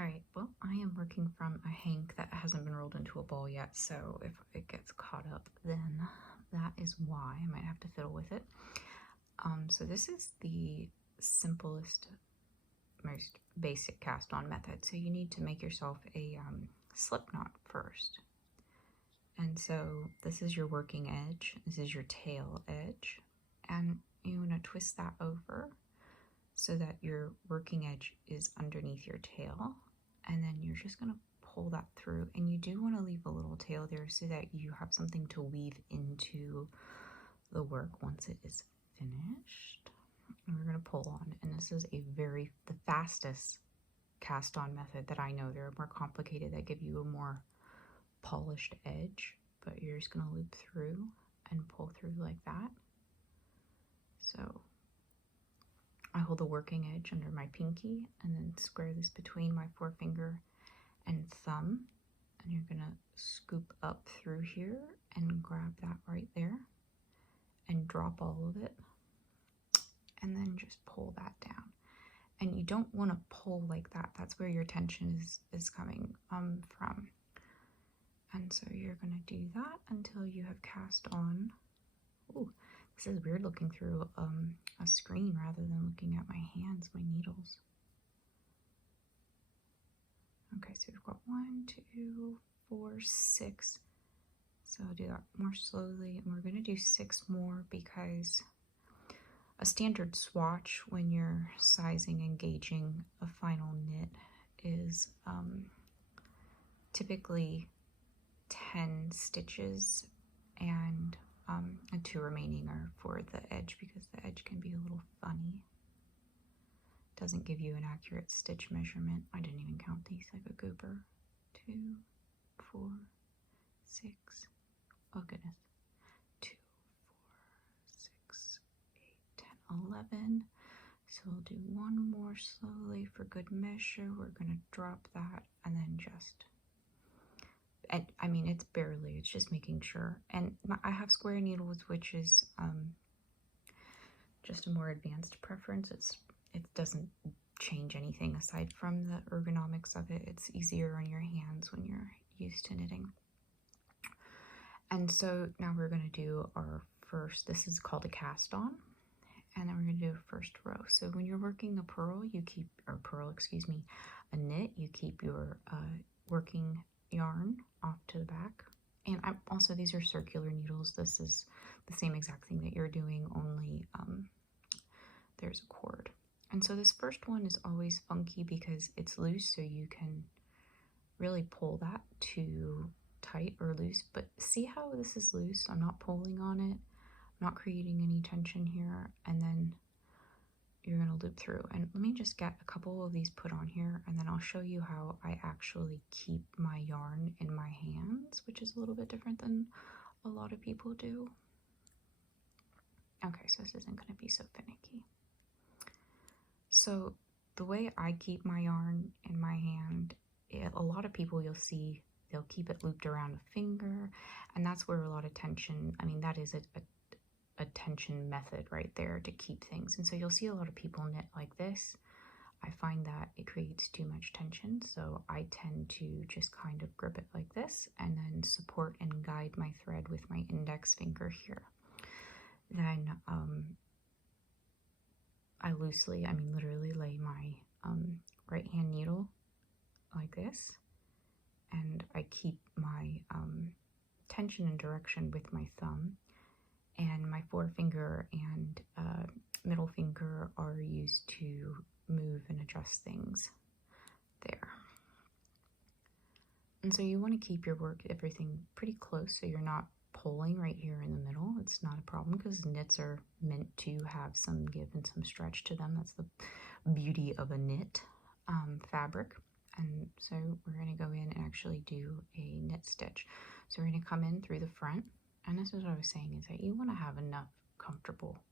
Alright, well, I am working from a hank that hasn't been rolled into a ball yet, so if it gets caught up, then that is why I might have to fiddle with it. So this is the simplest, most basic cast on method. So you need to make yourself a slip knot first. And so this is your working edge, this is your tail edge, and you want to twist that over so that your working edge is underneath your tail, and then you're just going to pull that through, and you do want to leave a little tail there so that you have something to weave into the work once it is finished. And we're going to pull on, and this is the fastest cast on method that I know. There are more complicated that give you a more polished edge, but you're just going to loop through and pull through like that. So I hold the working edge under my pinky and then square this between my forefinger and thumb, and you're gonna scoop up through here and grab that right there and drop all of it, and then just pull that down. And you don't want to pull like that. That's where your tension is coming from. And so you're gonna do that until you have cast on. Ooh, this is weird looking through a screen rather than looking at my hands, my needles. Okay, so we've got 1, 2, 4, 6. So I'll do that more slowly, and we're going to do 6 more because a standard swatch when you're sizing and gauging a final knit is typically 10 stitches, and 2 remaining are for the edge because the edge can be a little funny. Doesn't give you an accurate stitch measurement. I didn't even count these like a goober. 2, 4, 6. Oh goodness. 2, 4, 6, 8, 10, 11. So we'll do 1 more slowly for good measure. We're gonna drop that and then just. And I mean, it's barely. It's just making sure. And I have square needles, which is just a more advanced preference. It doesn't change anything aside from the ergonomics of it. It's easier on your hands when you're used to knitting. And so now we're going to do our first, this is called a cast on, and then we're going to do a first row. So when you're working a a knit, you keep your working yarn off to the back. And also, these are circular needles. This is the same exact thing that you're doing, only there's a cord. And so this first one is always funky because it's loose, so you can really pull that too tight or loose. But see how this is loose? I'm not pulling on it, I'm not creating any tension here, and then you're going to loop through. And let me just get a couple of these put on here, and then I'll show you how I actually keep my yarn in my hands, which is a little bit different than a lot of people do. Okay, so this isn't going to be so finicky. So the way I keep my yarn in my hand, a lot of people you'll see, they'll keep it looped around a finger, and that's where a lot of tension, I mean, that is a tension method right there to keep things. And so you'll see a lot of people knit like this. I find that it creates too much tension, so I tend to just kind of grip it like this and then support and guide my thread with my index finger here. Then I loosely, I mean literally lay my right hand needle like this, and I keep my tension and direction with my thumb, and my forefinger and middle finger are used to move and adjust things there. And so you want to keep your work, everything pretty close so you're not pulling right here in the middle. It's not a problem because knits are meant to have some give and some stretch to them. That's the beauty of a knit fabric. And so we're going to go in and actually do a knit stitch. So we're going to come in through the front, and this is what I was saying, is that you want to have enough comfortable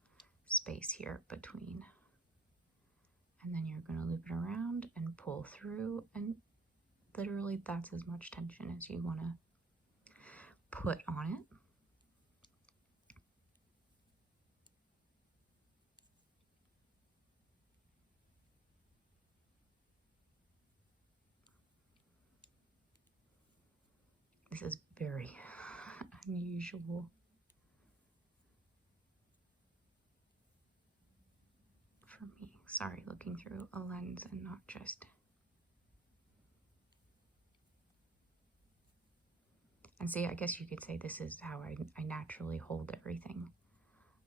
space here between, and then you're going to loop it around and pull through, and literally that's as much tension as you want to put on it. This is very unusual for me. Sorry, looking through a lens and not just... And see, I guess you could say this is how I naturally hold everything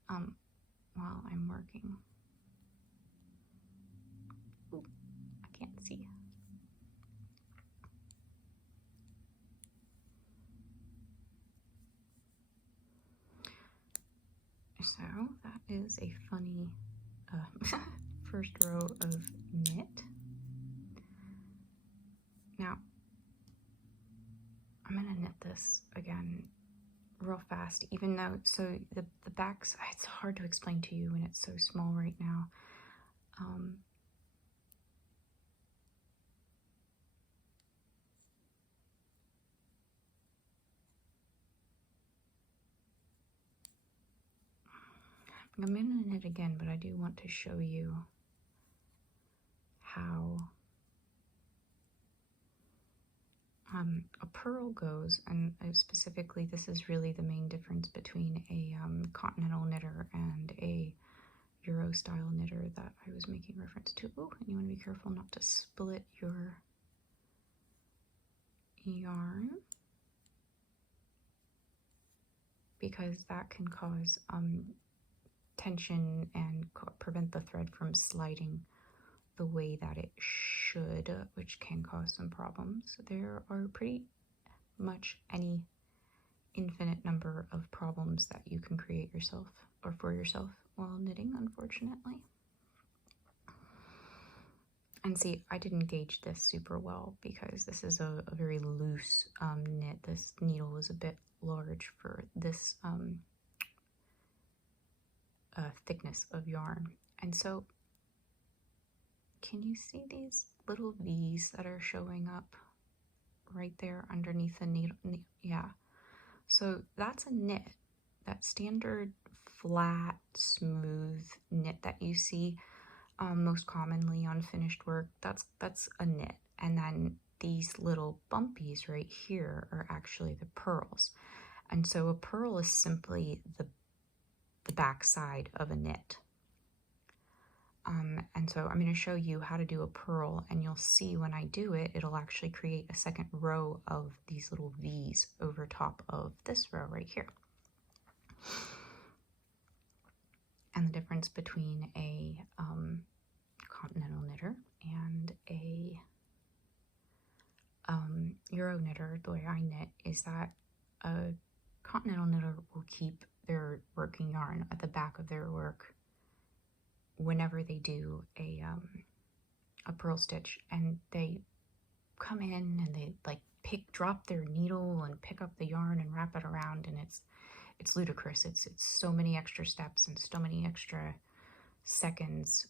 while I'm working. Ooh, I can't see. So that is a funny first row of knit. Now, I'm gonna knit this again real fast, even though, so the backs, it's hard to explain to you when it's so small right now. I'm gonna knit again, but I do want to show you how a purl goes, and specifically this is really the main difference between a continental knitter and a Euro style knitter that I was making reference to. Oh, and you want to be careful not to split your yarn, because that can cause tension and prevent the thread from sliding the way that it should, which can cause some problems. There are pretty much any infinite number of problems that you can create yourself or for yourself while knitting, unfortunately. And see, I didn't gauge this super well because this is a very loose knit. This needle is a bit large for this thickness of yarn. And so, can you see these little V's that are showing up right there underneath the needle? Yeah. So that's a knit. That standard flat, smooth knit that you see most commonly on finished work, that's a knit. And then these little bumpies right here are actually the purls. And so a purl is simply the back side of a knit. And so I'm going to show you how to do a purl, and you'll see when I do it, it'll actually create a second row of these little V's over top of this row right here. And the difference between a continental knitter and a Euro knitter, the way I knit, is that a continental knitter will keep their working yarn at the back of their work whenever they do a purl stitch, and they come in and they like drop their needle and pick up the yarn and wrap it around, and it's ludicrous. It's so many extra steps and so many extra seconds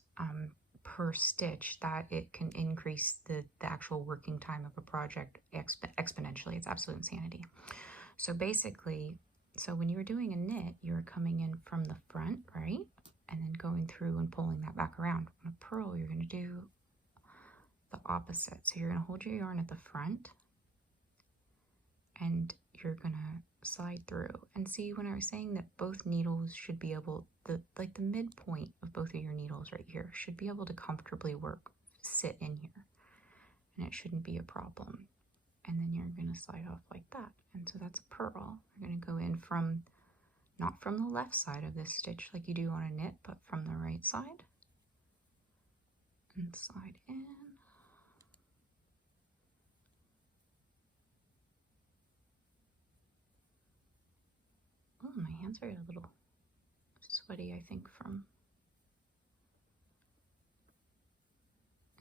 per stitch that it can increase the actual working time of a project exponentially. It's absolute insanity. So basically, so when you're doing a knit, you're coming in from the front, right? And then going through and pulling that back around. On a purl, you're going to do the opposite. So you're going to hold your yarn at the front, and you're going to slide through. And see, when I was saying that both needles should be able, the midpoint of both of your needles right here should be able to comfortably sit in here, and it shouldn't be a problem. And then you're going to slide off like that. And so that's a purl. You're going to go in from, not from the left side of this stitch like you do on a knit, but from the right side. And slide in. Oh, my hands are a little sweaty, I think, from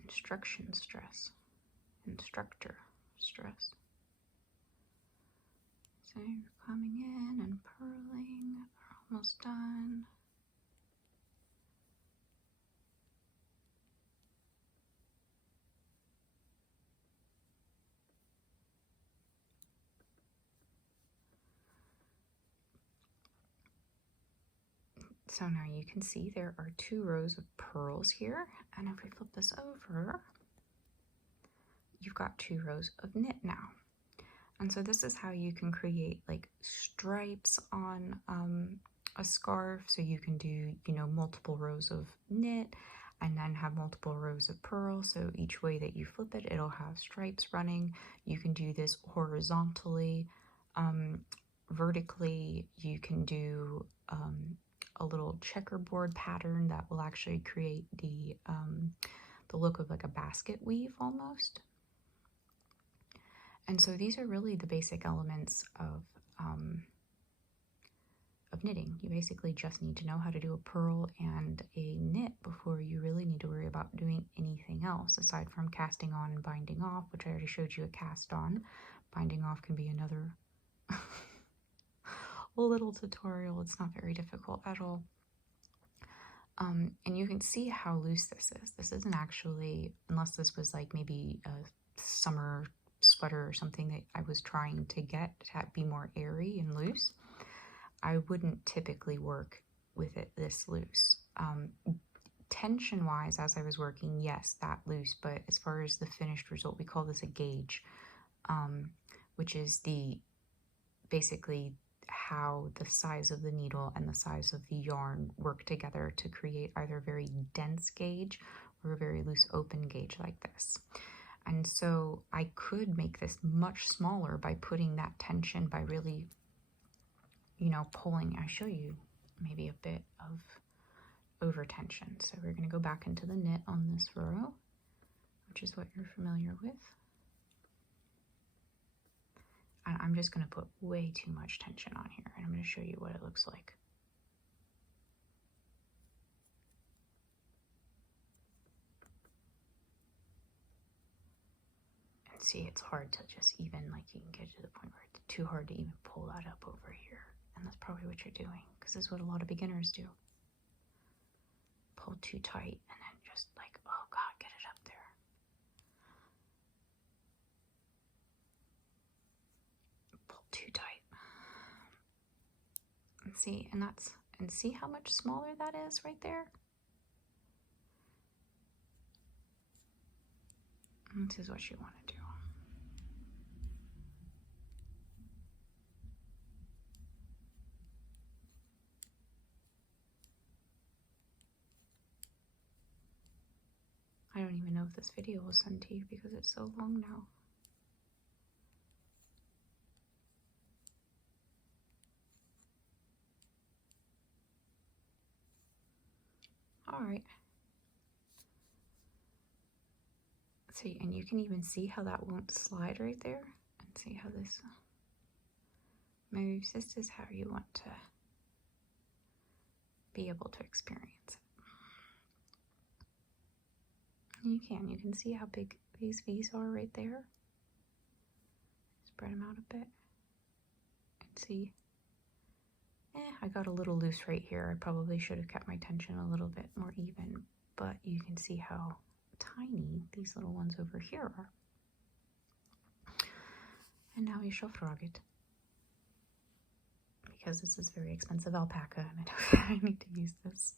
instructor stress. So you're coming in and purling, we're almost done. So now you can see there are 2 rows of purls here, and if we flip this over, you've got 2 rows of knit now. And so this is how you can create like stripes on a scarf. So you can do, you know, multiple rows of knit and then have multiple rows of purl. So each way that you flip it, it'll have stripes running. You can do this horizontally, vertically. You can do a little checkerboard pattern that will actually create the look of like a basket weave almost. And so these are really the basic elements of knitting. You basically just need to know how to do a purl and a knit before you really need to worry about doing anything else aside from casting on and binding off, which I already showed you a cast on. Binding off can be another little tutorial. It's not very difficult at all. And you can see how loose this is. This isn't actually, unless this was like maybe a summer sweater or something that I was trying to get to be more airy and loose, I wouldn't typically work with it this loose. Tension wise, as I was working, yes, that loose, but as far as the finished result, we call this a gauge, which is basically how the size of the needle and the size of the yarn work together to create either a very dense gauge or a very loose open gauge like this. And so I could make this much smaller by putting that tension, by really, you know, pulling. I show you maybe a bit of over tension. So we're going to go back into the knit on this row, which is what you're familiar with. And I'm just going to put way too much tension on here, and I'm going to show you what it looks like. And see, it's hard to just even, like, you can get to the point where it's too hard to even pull that up over here. And that's probably what you're doing, because this is what a lot of beginners do. Pull too tight, and then just like, oh God, get it up there. Pull too tight. And see, and see how much smaller that is right there? And this is what you want to do. I don't even know if this video will send to you because it's so long now. All right. See, and you can even see how that won't slide right there. And see how this moves. This is how you want to be able to experience it. You can see how big these V's are right there. Spread them out a bit. And see, I got a little loose right here. I probably should have kept my tension a little bit more even, but you can see how tiny these little ones over here are. And now you shall frog it. Because this is very expensive alpaca and I need to use this.